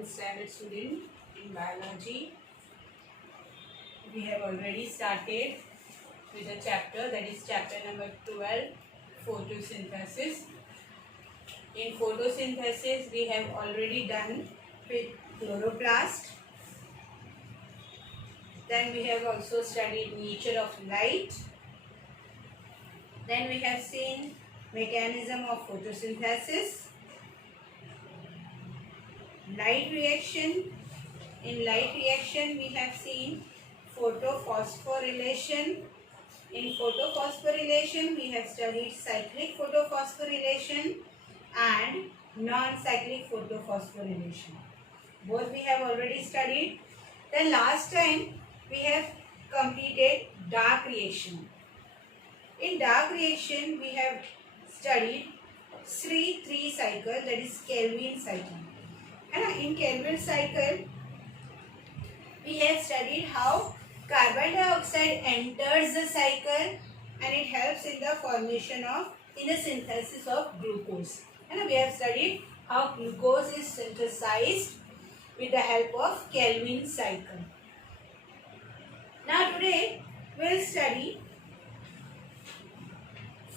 11th standard student in biology. We have already started with a chapter, that is chapter number 12, photosynthesis. In photosynthesis, we have already done with chloroplast. Then we have also studied nature of light. Then we have seen mechanism of photosynthesis, light reaction. In light reaction, we have seen photophosphorylation. In photophosphorylation, we have studied cyclic photophosphorylation and non-cyclic photophosphorylation. Both we have already studied. Then last time we have completed dark reaction. In dark reaction, we have studied three cycle, that is Kelvin cycle. And in Kelvin cycle, we have studied how carbon dioxide enters the cycle and it helps in the formation of, in the synthesis of glucose. And we have studied how glucose is synthesized with the help of Kelvin cycle. Now today we will study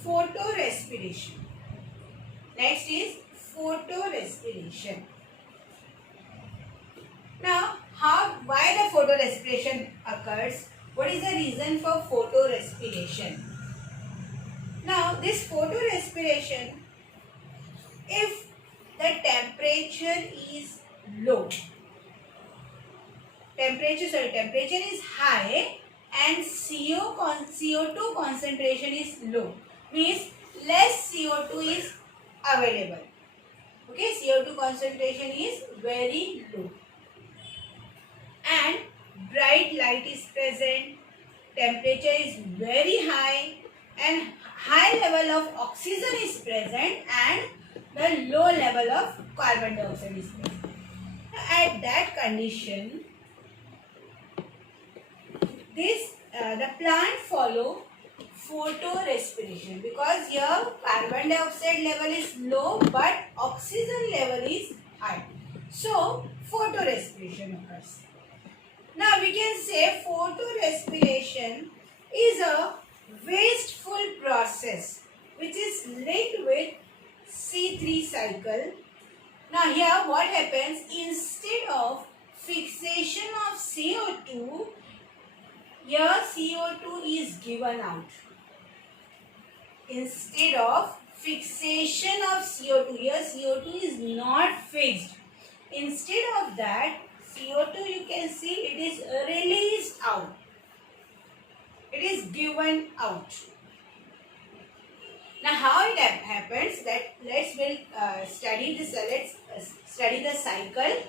photorespiration. Next is photorespiration. Now, why the photorespiration occurs? What is the reason for photorespiration? Now, this photorespiration, if the temperature is low, temperature is high and CO2 concentration is low, means less CO2 is available. Okay, CO2 concentration is very low. And bright light is present, temperature is very high and high level of oxygen is present and the low level of carbon dioxide is present. At that condition, the plant follow photorespiration, because here carbon dioxide level is low but oxygen level is high. So photorespiration occurs. Now we can say photorespiration is a wasteful process which is linked with C3 cycle. Now here what happens, instead of fixation of CO2, here CO2 is given out. Instead of fixation of CO2, here CO2 is not fixed. Instead of that, CO2 you can see it is released out. It is given out. Now how it happens, that let's study this. Let's study the cycle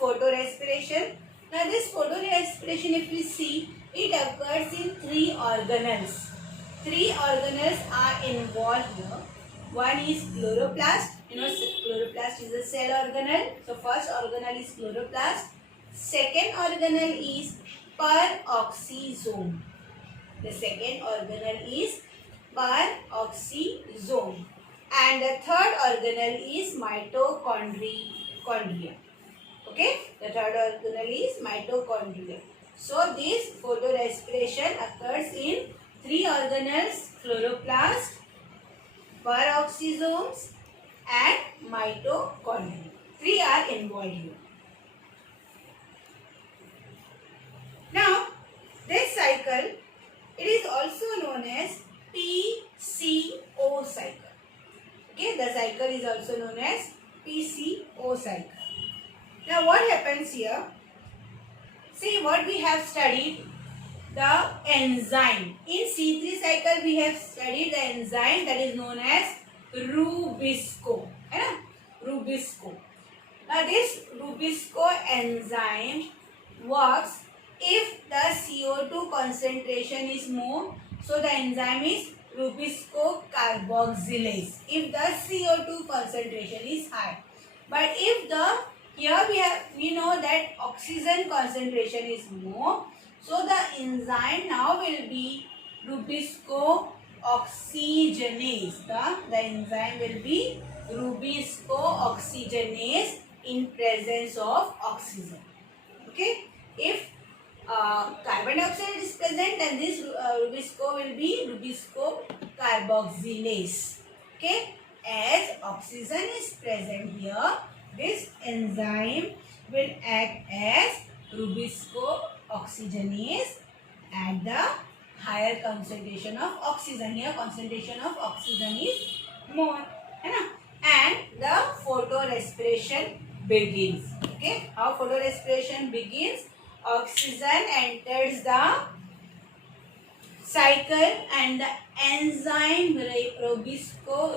photorespiration. Now this photorespiration, if we see, it occurs in three organelles. Three organelles are involved here. One is chloroplast. You know, chloroplast is a cell organelle. So first organelle is chloroplast. Second organelle is peroxisome. The second organelle is peroxisome. And the third organelle is mitochondria. Okay, the third organelle is mitochondria. So this photorespiration occurs in three organelles: chloroplast, peroxisomes and mitochondria. Three are involved here. Now this cycle, it is also known as PCO cycle. Okay, the cycle is also known as PCO cycle. Now what happens here? See what we have studied, the enzyme. In C3 cycle we have studied the enzyme that is known as Rubisco. Rubisco. Now this Rubisco enzyme works if the CO2 concentration is more. So the enzyme is Rubisco carboxylase if the CO2 concentration is high. But if we know that oxygen concentration is more, so the enzyme now will be Rubisco oxygenase. The enzyme will be Rubisco oxygenase in presence of oxygen. Okay, if carbon dioxide is present, then this Rubisco will be Rubisco carboxylase. Okay, as oxygen is present here, this enzyme will act as Rubisco oxygenase at the higher concentration of oxygen. Here concentration of oxygen is more, है ना? And the photorespiration begins. Okay, how photorespiration begins? Oxygen enters the cycle and the enzyme Rubisco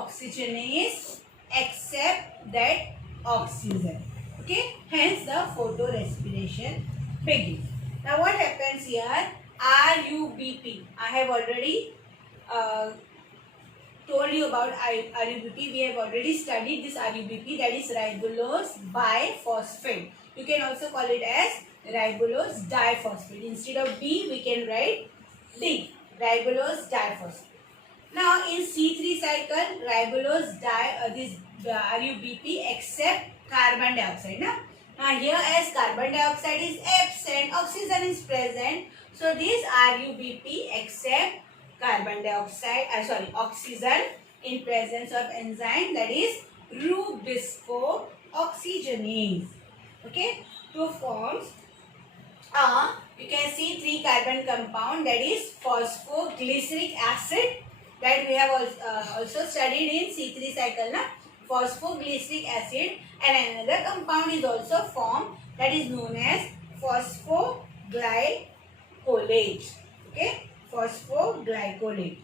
oxygenase accept that oxygen. Okay, hence the photorespiration begins. Now what happens here? RUBP. I have already told you about RUBP. We have already studied this RUBP, that is ribulose biphosphate. You can also call it as ribulose diphosphate. Instead of B, we can write D, ribulose diphosphate. Now in C3 cycle, ribulose this RUBP accept carbon dioxide. Now here as carbon dioxide is absent, oxygen is present. So this RUBP accept carbon dioxide, oxygen in presence of enzyme, that is Rubisco oxygenase. Okay, to forms you can see 3 carbon compound, that is phosphoglyceric acid, that we have also studied in C3 cycle, phosphoglyceric acid, and another compound is also formed, that is known as phosphoglycolate. Okay, phosphoglycolate.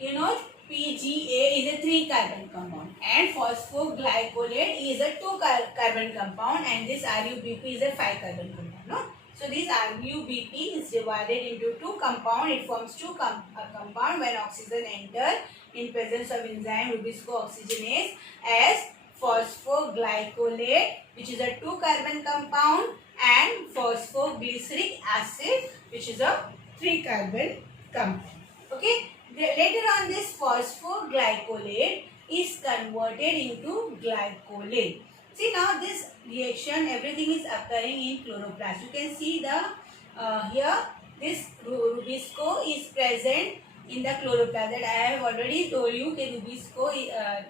You know, PGA is a 3 carbon compound and phosphoglycolate is a 2 carbon compound, and this RUBP is a 5 carbon compound. No? So this RUBP is divided into 2 compound. It forms 2 compound when oxygen enter in presence of enzyme Rubisco oxygenase as phosphoglycolate, which is a 2 carbon compound, and phosphoglyceric acid, which is a 3 carbon compound. Okay. Later on, this phosphoglycolate is converted into glycolate. See, now this reaction, everything is occurring in chloroplast. You can see the here this Rubisco is present in the chloroplast. That I have already told you that Rubisco,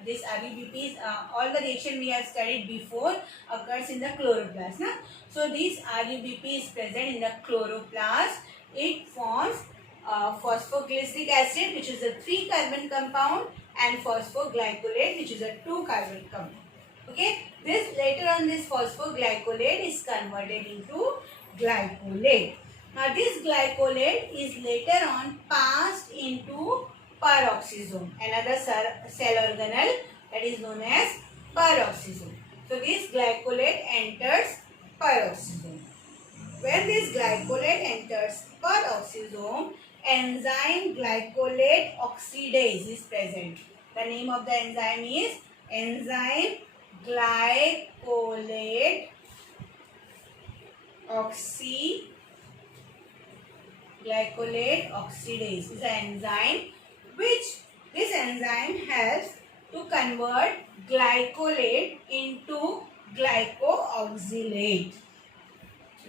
this RUBP is all the reaction we have studied before occurs in the chloroplast. Na? So this RUBP is present in the chloroplast. It forms phosphoglyceric acid, which is a 3 carbon compound, and phosphoglycolate, which is a 2 carbon compound. Okay, this later on this phosphoglycolate is converted into glycolate. Now this glycolate is later on passed into peroxisome, another cell organelle that is known as peroxisome. So this glycolate enters peroxisome. When this glycolate enters peroxisome, enzyme glycolate oxidase is present. The name of the enzyme is enzyme glycolate oxidase is an enzyme which this enzyme helps to convert glycolate into glycoxylate.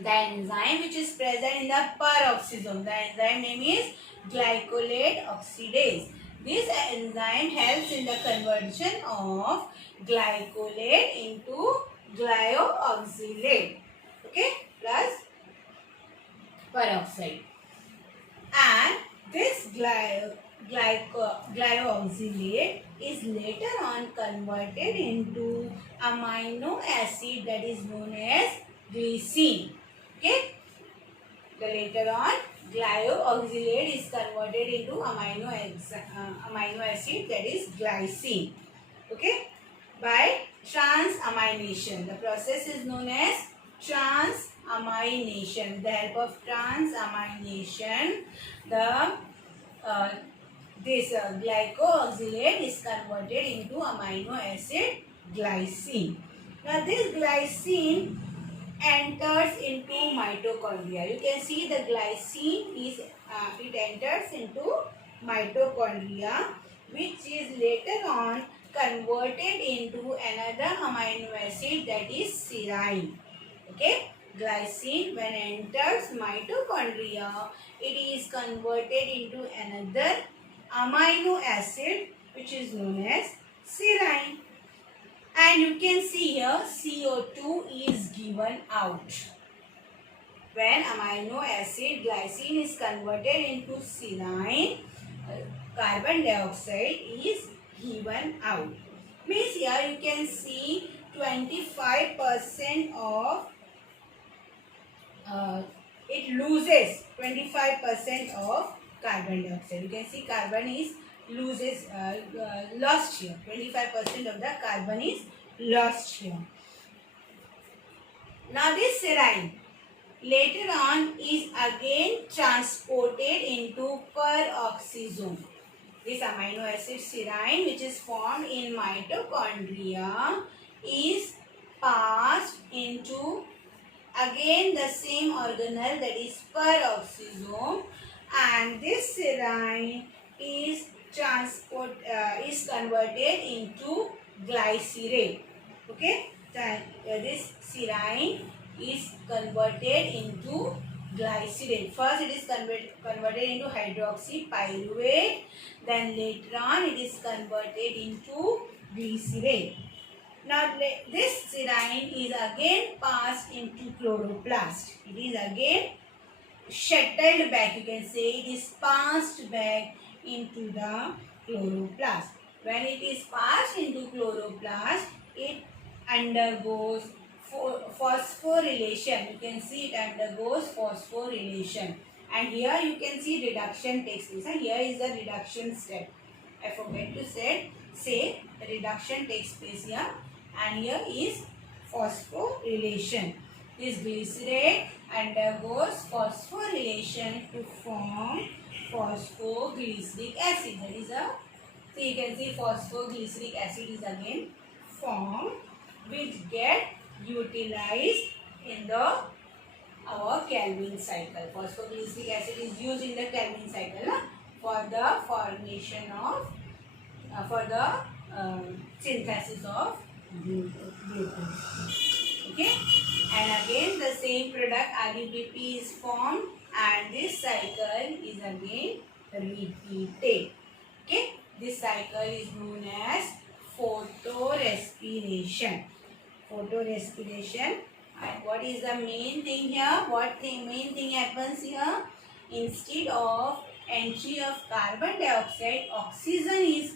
The enzyme which is present in the peroxisome, the enzyme name is glycolate oxidase. This enzyme helps in the conversion of glycolate into glyoxylate, okay, plus peroxide. And this glyoxylate is later on converted into amino acid, that is known as glycine. Okay, the later on glyoxylate is converted into amino acid, that is glycine. Okay, by transamination. The process is known as transamination. With the help of transamination, the this glycoxylate is converted into amino acid glycine. Now this glycine enters into mitochondria. You can see the glycine is it enters into mitochondria, which is later on converted into another amino acid, that is serine. Okay, glycine when enters mitochondria, it is converted into another amino acid which is known as serine. And you can see here CO2 is given out. When amino acid glycine is converted into serine, carbon dioxide is given out. Means here you can see 25% of it loses 25% of carbon dioxide. You can see carbon is lost here. 25% of the carbon is lost here. Now this serine later on is again transported into peroxisome. This amino acid serine, which is formed in mitochondria, is passed into again the same organelle, that is peroxisome, and this serine is converted into glycerate. Okay, this serine is converted into glycerate. First it is converted into hydroxypyruvate, then later on it is converted into glycerate. Now this serine is again passed into chloroplast. It is again shuttled back. You can say it is passed back into the chloroplast. When it is passed into chloroplast, it undergoes phosphorylation. You can see it undergoes phosphorylation. And here you can see reduction takes place. And here is the reduction step. I forget to say reduction takes place here. And here is phosphorylation. This glycerate undergoes phosphorylation to form phosphoglyceric acid. That is so you can see phosphoglyceric acid is again formed, which get utilized in our Calvin cycle. Phosphoglyceric acid is used in the Calvin cycle for the formation of synthesis of glucose. Okay, and again the same product RUBP is formed, and this cycle is again repeated. Okay, this cycle is known as photorespiration. Photorespiration. And what is the main thing here? Main thing happens here? Instead of entry of carbon dioxide, oxygen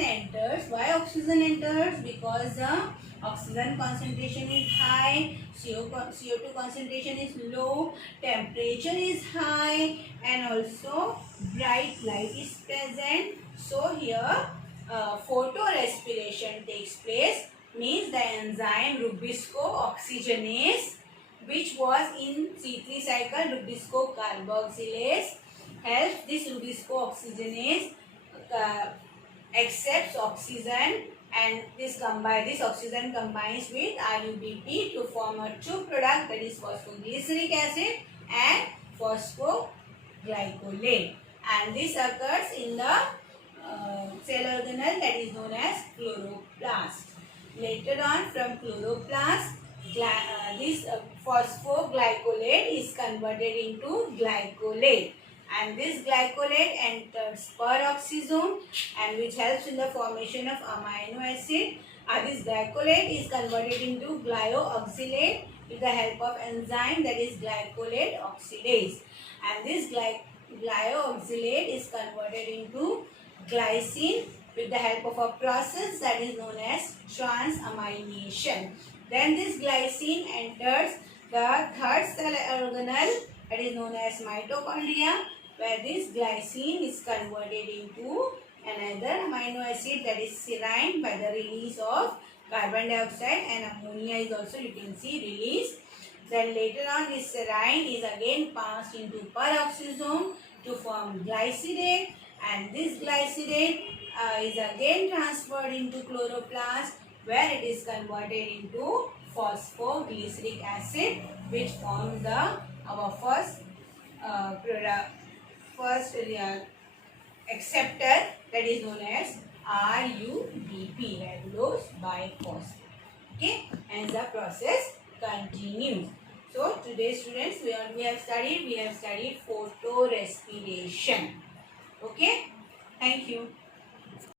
enters. Why oxygen enters? Because the oxygen concentration is high, CO2 concentration is low, temperature is high, and also bright light is present. So here photorespiration takes place. Means the enzyme Rubisco oxygenase, which was in C3 cycle Rubisco carboxylase, helps this Rubisco oxygenase accepts oxygen, and this oxygen combines with RUBP to form a two product, that is phosphoglyceric acid and phosphoglycolate, and this occurs in the cell organelle that is known as chloroplast. Later on, from chloroplast, this phosphoglycolate is converted into glycolate, and this glycolate enters peroxisome, and which helps in the formation of amino acid. This glycolate is converted into glyoxylate with the help of enzyme, that is glycolate oxidase, and this glyoxylate is converted into glycine with the help of a process that is known as transamination. Then this glycine enters the third cell organelle, that is known as mitochondria, where this glycine is converted into another amino acid, that is serine, by the release of carbon dioxide, and ammonia is also, you can see, released. Then later on this serine is again passed into peroxisome to form glycerate, and this glycerate is again transferred into chloroplast, where it is converted into phosphoglyceric acid, which forms our first acceptor, that is known as RUBP, ribulose biphosphate. Okay, and the process continues. So today students, we have studied photorespiration. Okay, thank you.